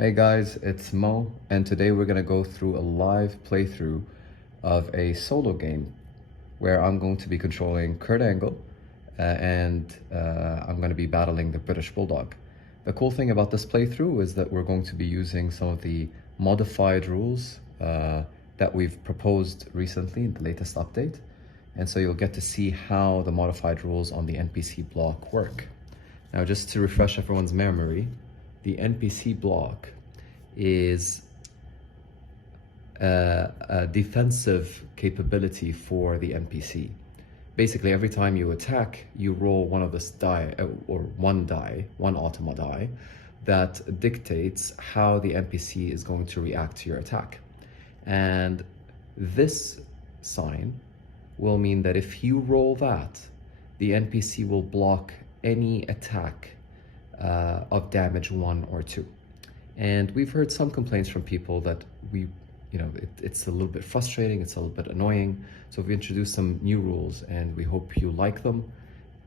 Hey guys, it's Mo, and today we're going to go through a live playthrough of a solo game where I'm going to be controlling Kurt Angle and I'm going to be battling the British Bulldog. The cool thing about this playthrough is that we're going to be using some of the modified rules that we've proposed recently in the latest update. And so you'll get to see how the modified rules on the NPC block work. Now, just to refresh everyone's memory, the NPC block is a defensive capability for the NPC. Basically, every time you attack, you roll one of this die, or one automa die, that dictates how the NPC is going to react to your attack. And this sign will mean that if you roll that, the NPC will block any attack of damage 1 or 2. And we've heard some complaints from people that it's a little bit frustrating, it's a little bit annoying. So we've introduced some new rules and we hope you like them.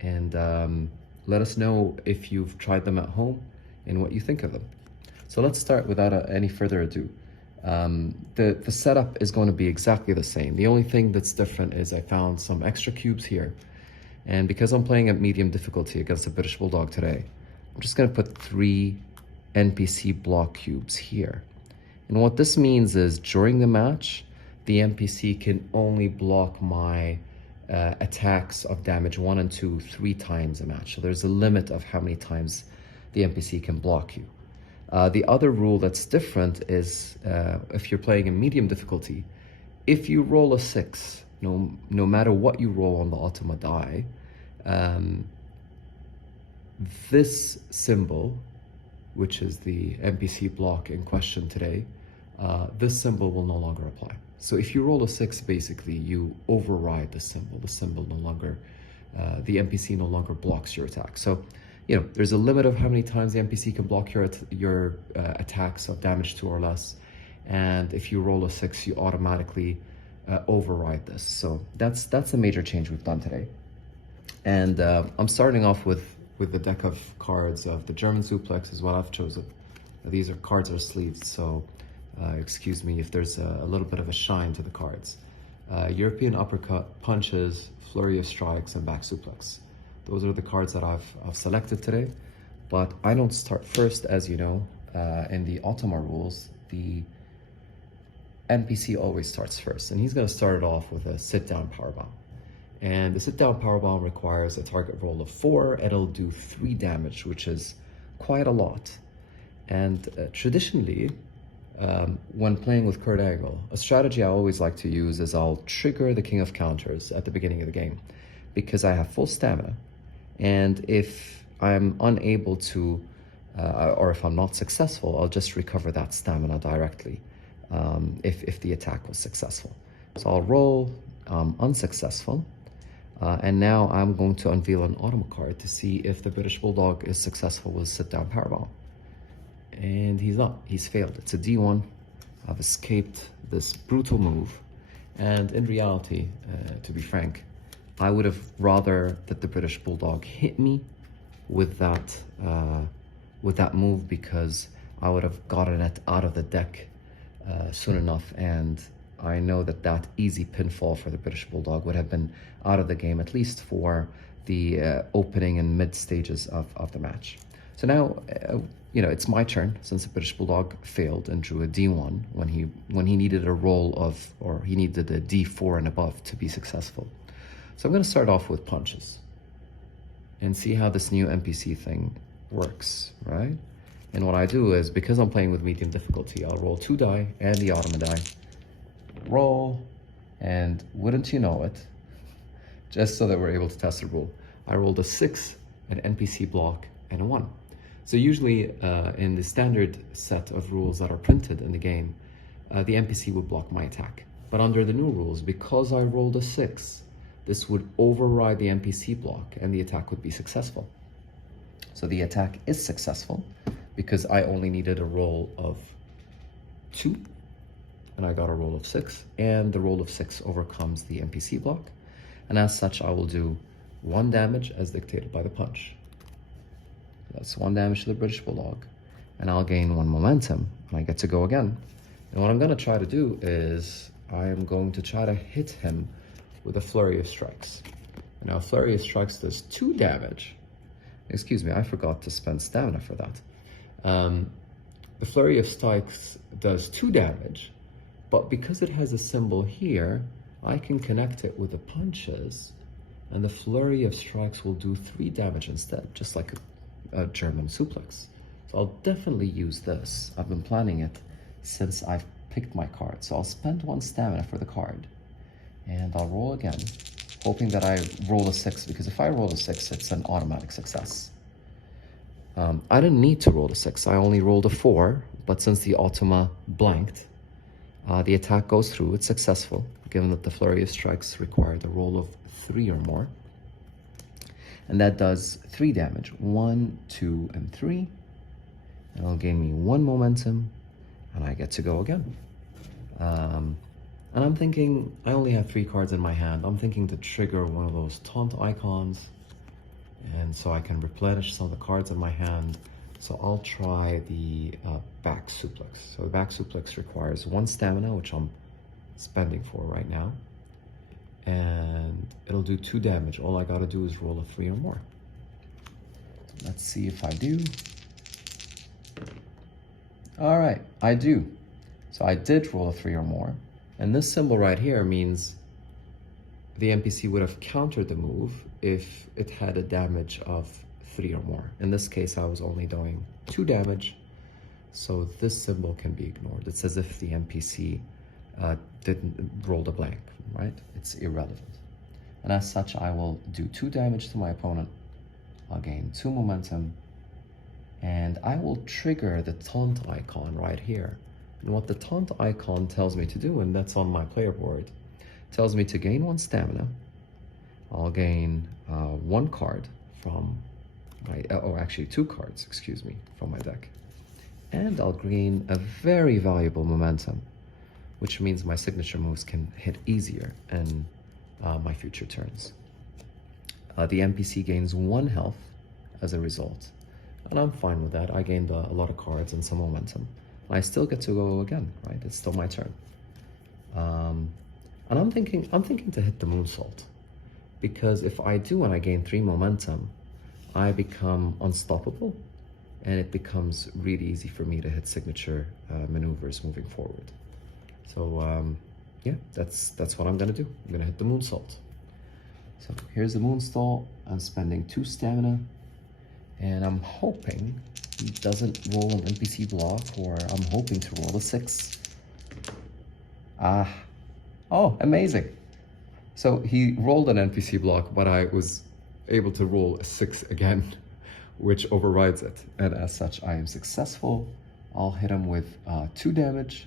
And let us know if you've tried them at home and what you think of them. So let's start without any further ado. The setup is going to be exactly the same. The only thing that's different is I found some extra cubes here. And because I'm playing at medium difficulty against the British Bulldog today, I'm just going to put 3 NPC block cubes here. And what this means is during the match, the NPC can only block my attacks of damage 1 and 2 3 times a match. So there's a limit of how many times the NPC can block you. The other rule that's different is if you're playing in medium difficulty, if you roll a 6, no matter what you roll on the automa die, this symbol, which is the NPC block in question today, this symbol will no longer apply. So if you roll a 6, basically you override the symbol. The symbol no longer, the NPC no longer blocks your attack. So, there's a limit of how many times the NPC can block your attacks of damage 2 or less. And if you roll a 6, you automatically override this. So that's a major change we've done today. And I'm starting off with the deck of cards of the German suplex is what I've chosen. These are cards are sleeved, so excuse me if there's a little bit of a shine to the cards. European uppercut, punches, flurry of strikes, and back suplex. Those are the cards that I've selected today, but I don't start first. As you know, in the automa rules, the NPC always starts first, and he's going to start it off with a sit-down powerbomb. And the sit-down powerbomb requires a target roll of 4, and it'll do 3 damage, which is quite a lot. And traditionally, when playing with Kurt Angle, a strategy I always like to use is I'll trigger the King of Counters at the beginning of the game, because I have full stamina, and if I'm unable to, or if I'm not successful, I'll just recover that stamina directly if the attack was successful. So I'll roll unsuccessful. And now I'm going to unveil an automa card to see if the British Bulldog is successful with sit-down powerbomb. And he's not. He's failed. It's a D1. I've escaped this brutal move. And in reality, to be frank, I would have rather that the British Bulldog hit me with that move, because I would have gotten it out of the deck soon enough, and I know that easy pinfall for the British Bulldog would have been out of the game, at least for the opening and mid stages of the match. So now, it's my turn, since the British Bulldog failed and drew a D1 when he needed a roll of, or he needed a D4 and above to be successful. So I'm going to start off with punches and see how this new NPC thing works, right? And what I do is, because I'm playing with medium difficulty, I'll roll 2 die and the automa die. Roll, and wouldn't you know it, just so that we're able to test the rule, I rolled a 6, an NPC block, and a 1. So usually in the standard set of rules that are printed in the game, the NPC would block my attack. But under the new rules, because I rolled a 6, this would override the NPC block and the attack would be successful. So the attack is successful because I only needed a roll of 2, and I got a roll of 6, and the roll of 6 overcomes the NPC block. And as such, I will do 1 damage as dictated by the punch. That's 1 damage to the British Bulldog. and I'll gain 1 momentum, and I get to go again. And what I'm going to try to do is I am going to try to hit him with a flurry of strikes. Now, a flurry of strikes does 2 damage. Excuse me, I forgot to spend stamina for that. The flurry of strikes does 2 damage, but because it has a symbol here, I can connect it with the punches, and the flurry of strikes will do 3 damage instead, just like a German suplex. So I'll definitely use this. I've been planning it since I've picked my card. So I'll spend 1 stamina for the card, and I'll roll again, hoping that I roll a 6, because if I roll a 6, it's an automatic success. I didn't need to roll a 6, I only rolled a 4, but since the automa blanked, the attack goes through, it's successful, given that the flurry of strikes required a roll of 3 or more. And that does 3 damage, 1, 2, and 3. And it'll gain me 1 momentum, and I get to go again. And I'm thinking, I only have 3 cards in my hand. I'm thinking to trigger one of those taunt icons, and so I can replenish some of the cards in my hand. So I'll try the back suplex. So the back suplex requires 1 stamina, which I'm spending for right now. And it'll do 2 damage. All I gotta do is roll a 3 or more. Let's see if I do. All right, I do. So I did roll a 3 or more. And this symbol right here means the NPC would have countered the move if it had a damage of 3 or more. In this case, I was only doing 2 damage, so this symbol can be ignored. It's as if the NPC didn't roll the blank, right? It's irrelevant. And as such, I will do 2 damage to my opponent. I'll gain 2 momentum, and I will trigger the taunt icon right here. And what the taunt icon tells me to do, and that's on my player board, tells me to gain 1 stamina. I'll gain 1 card from my, or actually 2 cards, excuse me, from my deck. And I'll gain a very valuable momentum, which means my signature moves can hit easier in my future turns. The NPC gains 1 health as a result, and I'm fine with that. I gained a lot of cards and some momentum. I still get to go again, right? It's still my turn. And I'm thinking to hit the moonsault, because if I do and I gain 3 momentum, I become unstoppable, and it becomes really easy for me to hit signature maneuvers moving forward. So yeah, that's what I'm gonna do. I'm gonna hit the moonsault. So here's the moonsault. I'm spending 2 stamina, and I'm hoping he doesn't roll an NPC block, or I'm hoping to roll a 6. Oh, amazing. So he rolled an NPC block, but I was able to roll a 6 again, which overrides it. And as such, I am successful. I'll hit him with 2 damage,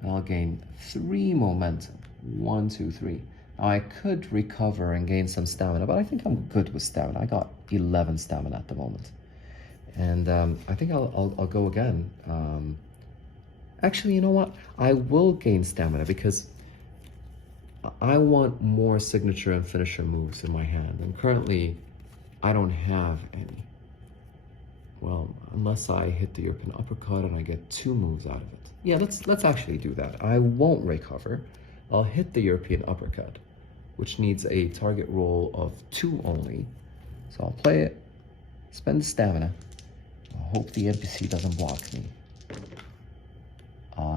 and I'll gain 3 momentum. 1, 2, 3. Now I could recover and gain some stamina, but I think I'm good with stamina. I got 11 stamina at the moment. And I think I'll go again. Actually, you know what? I will gain stamina because I want more signature and finisher moves in my hand. And currently, I don't have any. Well, unless I hit the European uppercut and I get 2 moves out of it. Yeah, let's actually do that. I won't recover. I'll hit the European uppercut, which needs a target roll of 2 only. So I'll play it, spend stamina. I hope the NPC doesn't block me.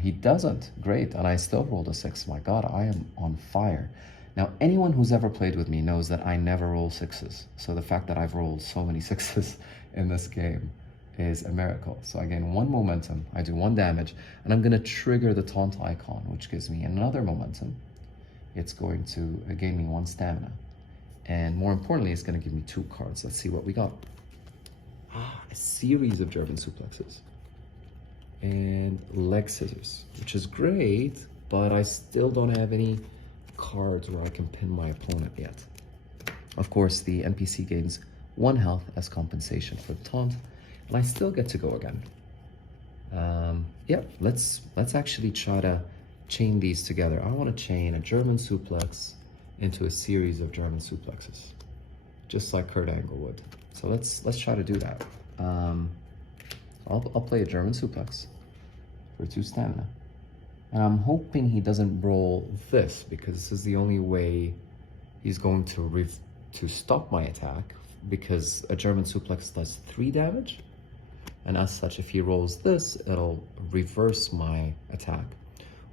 He doesn't. Great. And I still rolled a 6. My God, I am on fire. Now, anyone who's ever played with me knows that I never roll 6s. So the fact that I've rolled so many 6s in this game is a miracle. So I gain 1 momentum, I do 1 damage, and I'm going to trigger the taunt icon, which gives me another momentum. It's going to gain me 1 stamina. And more importantly, it's going to give me 2 cards. Let's see what we got. A series of German suplexes. And leg scissors, which is great, but I still don't have any cards where I can pin my opponent yet. Of course, the NPC gains 1 health as compensation for the taunt, and I still get to go again. Yeah, let's actually try to chain these together. I want to chain a German suplex into a series of German suplexes, just like Kurt Angle would. So let's try to do that. I'll play a German suplex for 2 stamina. And I'm hoping he doesn't roll this, because this is the only way he's going to stop my attack, because a German suplex does 3 damage. And as such, if he rolls this, it'll reverse my attack.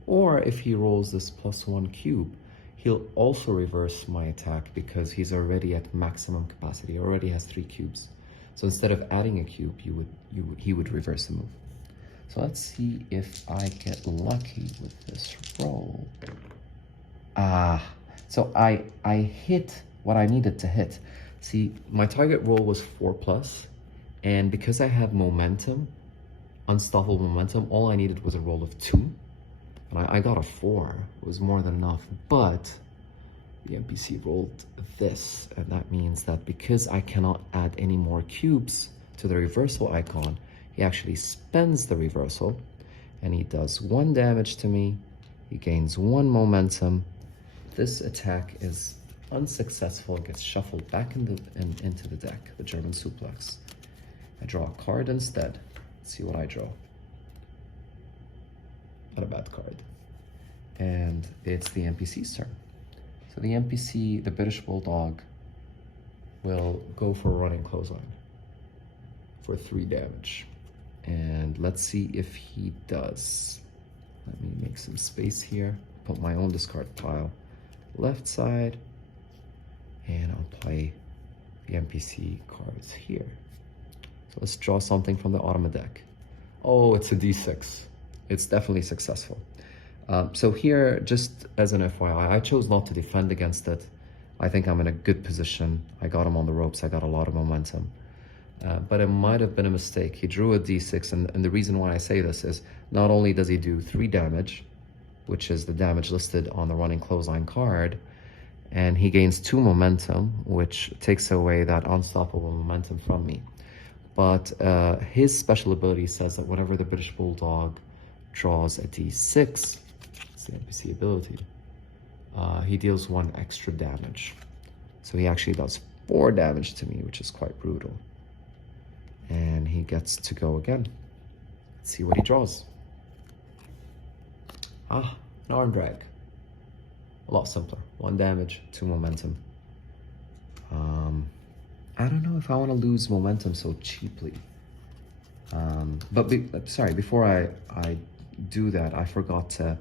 Or if he rolls this +1 cube, he'll also reverse my attack because he's already at maximum capacity. He already has 3 cubes. So instead of adding a cube, he would reverse the move. So let's see if I get lucky with this roll. So I hit what I needed to hit. See, my target roll was 4+, and because I had momentum, unstoppable momentum, all I needed was a roll of 2. And I got a 4. It was more than enough, but the NPC rolled this, and that means that because I cannot add any more cubes to the reversal icon, he actually spends the reversal, and he does 1 damage to me. He gains 1 momentum. This attack is unsuccessful. It gets shuffled back into the deck, the German suplex. I draw a card instead. Let's see what I draw. Not a bad card. And it's the NPC's turn. So the NPC, the British Bulldog, will go for a running clothesline for 3 damage. And let's see if he does. Let me make some space here. Put my own discard pile left side. And I'll play the NPC cards here. So let's draw something from the Automa deck. Oh, it's a D6. It's definitely successful. So here, just as an FYI, I chose not to defend against it. I think I'm in a good position. I got him on the ropes. I got a lot of momentum. But it might have been a mistake. He drew a D6, and the reason why I say this is not only does he do 3 damage, which is the damage listed on the running clothesline card, and he gains 2 momentum, which takes away that unstoppable momentum from me. But his special ability says that whenever the British Bulldog draws a D6, it's the NPC ability, he deals 1 extra damage. So he actually does 4 damage to me, which is quite brutal. And he gets to go again. Let's see what he draws. An arm drag. A lot simpler. 1 damage, 2 momentum. I don't know if I want to lose momentum so cheaply. Sorry, before I do that, I forgot to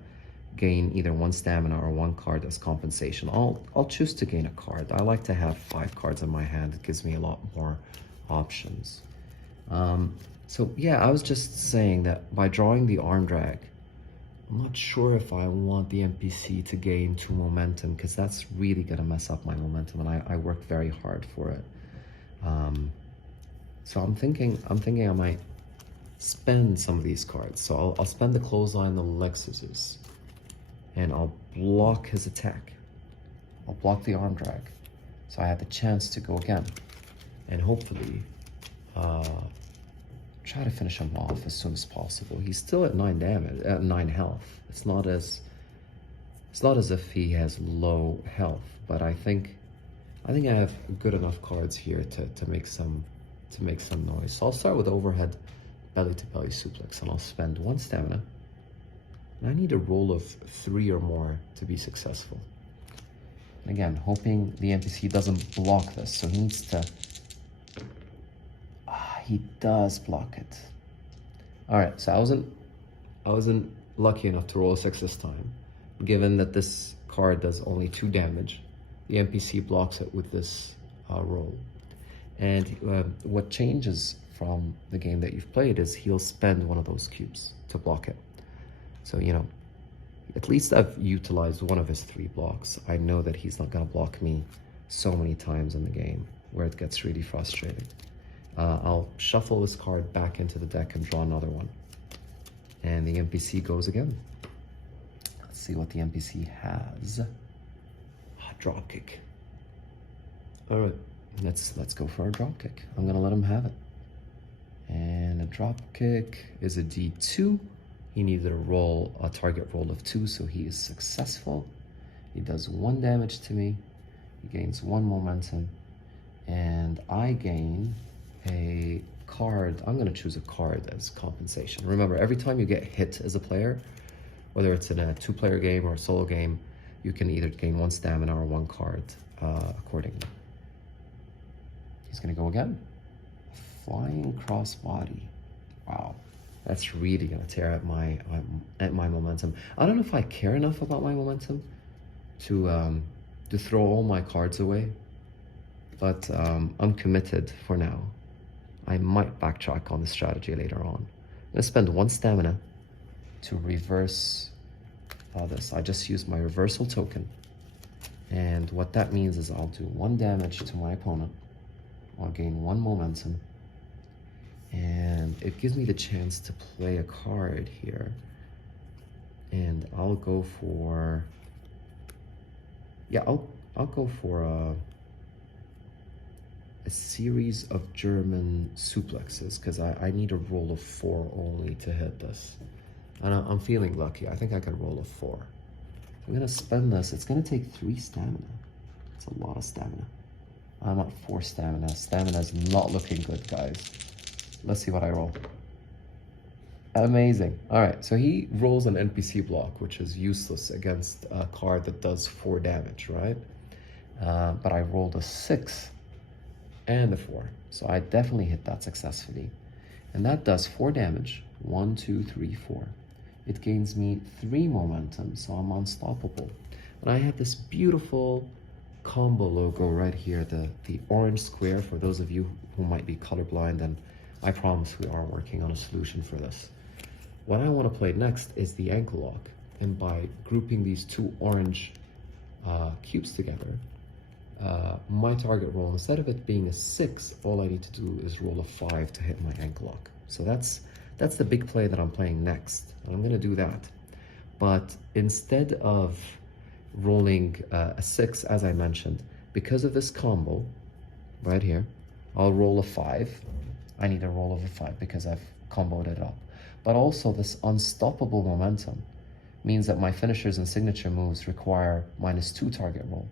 gain either 1 stamina or 1 card as compensation. I'll choose to gain a card. I like to have 5 cards in my hand. It gives me a lot more options. So yeah, I was just saying that by drawing the arm drag, I'm not sure if I want the NPC to gain 2 momentum, because that's really gonna mess up my momentum, and I worked very hard for it. So I'm thinking I might spend some of these cards. So I'll spend the clothesline, the leg scissors, and I'll block his attack. I'll block the arm drag, so I have the chance to go again, and hopefully try to finish him off as soon as possible. He's still at 9 damage, at 9 health. It's not as if he has low health, but I think I have good enough cards here to make some noise. So I'll start with overhead belly to belly suplex, and I'll spend 1 stamina. And I need a roll of 3 or more to be successful. And again, hoping the NPC doesn't block this, so he needs to. He does block it. All right, so I wasn't lucky enough to roll a 6 this time. Given that this card does only 2 damage, the NPC blocks it with this roll. And what changes from the game that you've played is he'll spend 1 of those cubes to block it. So, you know, at least I've utilized 1 of his 3 blocks. I know that he's not gonna block me so many times in the game where it gets really frustrating. I'll shuffle this card back into the deck and draw another one. And the NPC goes again. Let's see what the NPC has. Drop kick. All right, let's go for a drop kick. I'm gonna let him have it. And a drop kick is a D2. He needed a target roll of 2, so he is successful. He does 1 damage to me. He gains 1 momentum, and I gain a card, I'm going to choose a card as compensation. Remember, every time you get hit as a player, whether it's in a 2-player game or a solo game, you can either gain 1 stamina or 1 card accordingly. He's going to go again. Flying crossbody. Wow. That's really going to tear at my momentum. I don't know if I care enough about my momentum to throw all my cards away, but I'm committed for now. I might backtrack on the strategy later on. I'm going to spend 1 stamina to reverse this. I just used my reversal token, and what that means is I'll do 1 damage to my opponent. I'll gain 1 momentum, and it gives me the chance to play a card here, and I'll go for, yeah, I'll go for a series of German suplexes, because I need a roll of 4 only to hit this, and I'm feeling lucky. I think I can roll a 4. I'm gonna spend this. It's gonna take 3 stamina. It's a lot of stamina. I'm at 4 stamina. Stamina's not looking good, guys. Let's see what I roll. Amazing. All right, so he rolls an NPC block, which is useless against a card that does 4 damage, right? But I rolled a 6 and a 4. So I definitely hit that successfully. And that does 4 damage. 1, 2, 3, 4. It gains me 3 momentum, so I'm unstoppable. And I have this beautiful combo logo right here, the orange square. For those of you who might be colorblind, and I promise we are working on a solution for this. What I want to play next is the ankle lock, and by grouping these 2 orange cubes together, my target roll, instead of it being a 6, all I need to do is roll a 5 to hit my ankle lock. So that's the big play that I'm playing next, and I'm going to do that. But instead of rolling a 6, as I mentioned, because of this combo right here, I'll roll a 5. I need a roll of a 5 because I've comboed it up. But also this unstoppable momentum means that my finishers and signature moves require -2 target roll.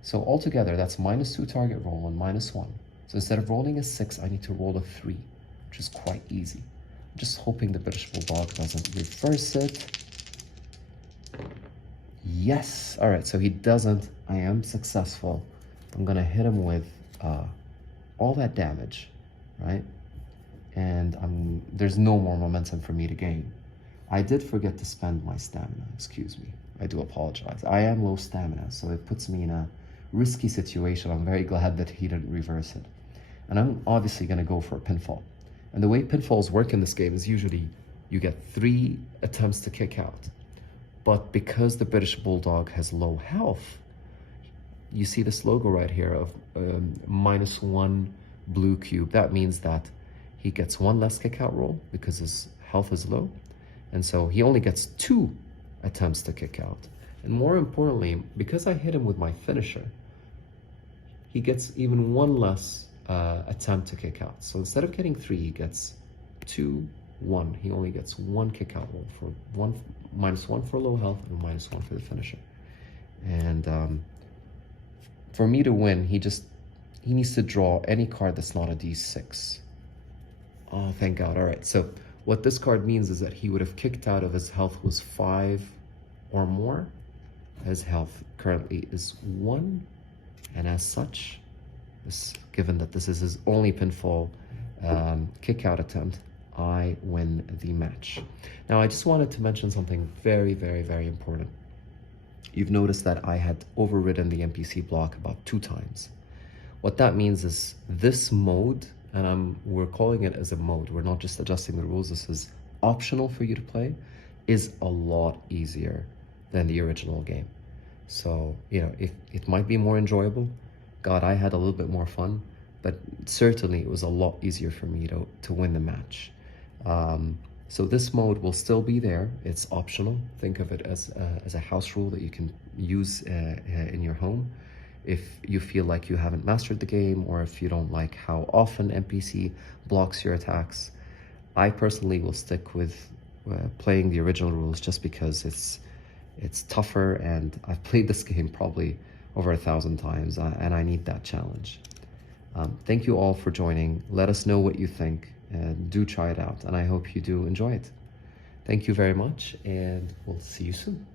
So altogether, that's -2 target roll and -1. So instead of rolling a 6, I need to roll a 3, which is quite easy. I'm just hoping the British Bulldog doesn't reverse it. Yes! All right, so he doesn't. I am successful. I'm gonna hit him with all that damage, right? And there's no more momentum for me to gain. I did forget to spend my stamina, excuse me. I do apologize. I am low stamina, so it puts me in a risky situation. I'm very glad that he didn't reverse it. And I'm obviously gonna go for a pinfall. And the way pinfalls work in this game is usually you get 3 attempts to kick out. But because the British Bulldog has low health, you see this logo right here of -1 blue cube. That means that he gets 1 less kick out roll because his health is low. And so he only gets 2 attempts to kick out. And more importantly, because I hit him with my finisher, he gets even 1 less attempt to kick out. So instead of getting 3, he gets 2, 1. He only gets 1 kick out roll for -1 for low health and -1 for the finisher. And for me to win, he needs to draw any card that's not a D6. Oh, thank God. All right, so what this card means is that he would have kicked out if his health was 5 or more. His health currently is 1, and as such, given that this is his only pinfall kick out attempt, I win the match. Now, I just wanted to mention something very, very, very important. You've noticed that I had overridden the NPC block about 2 times. What that means is this mode, and we're calling it as a mode, we're not just adjusting the rules, this is optional for you to play, is a lot easier than the original game. So, it might be more enjoyable. God, I had a little bit more fun, but certainly it was a lot easier for me to win the match. So this mode will still be there. It's optional. Think of it as a house rule that you can use in your home if you feel like you haven't mastered the game, or if you don't like how often NPC blocks your attacks. I personally will stick with playing the original rules just because it's tougher, and I've played this game probably over 1,000 times, and I need that challenge. Thank you all for joining. Let us know what you think and do try it out. And I hope you do enjoy it. Thank you very much, and we'll see you soon.